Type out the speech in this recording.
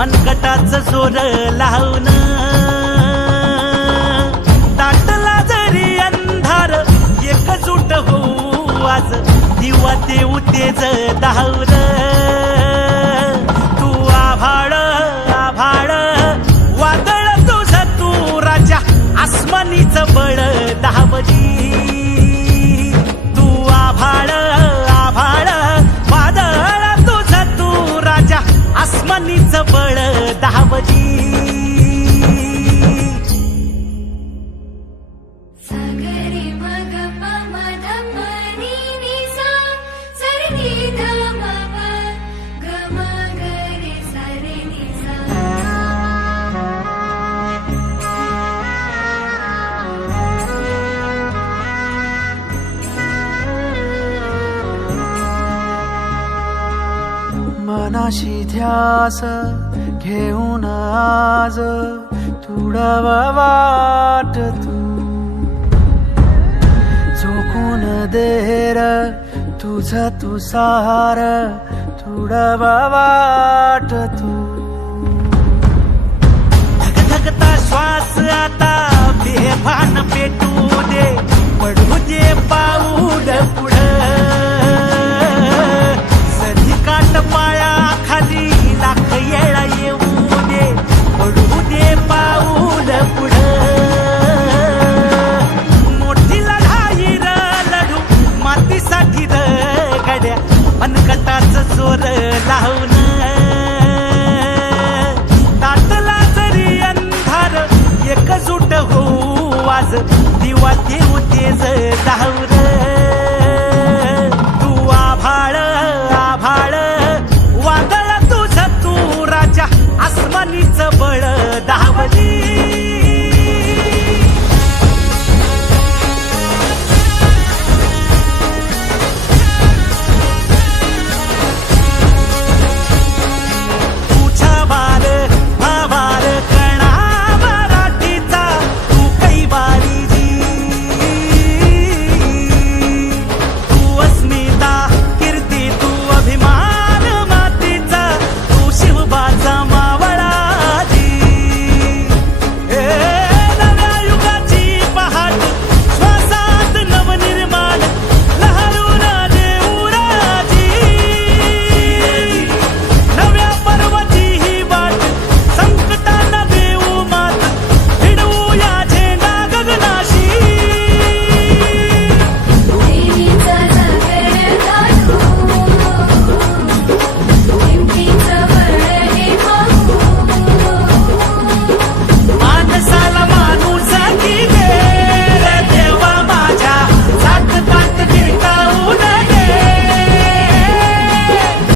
मनगटाच जोर लावून दाटला जरी अंधार एकजूट होऊ आज. दिवा ते उतेजत मनाशी ध्यास घेऊन आज तुडवा वाट तू. झोकून देर तुझ तू सार तुडवा वाट तू. धगधगता श्वास आता बेभान पेट दिवा देऊ तेज धावर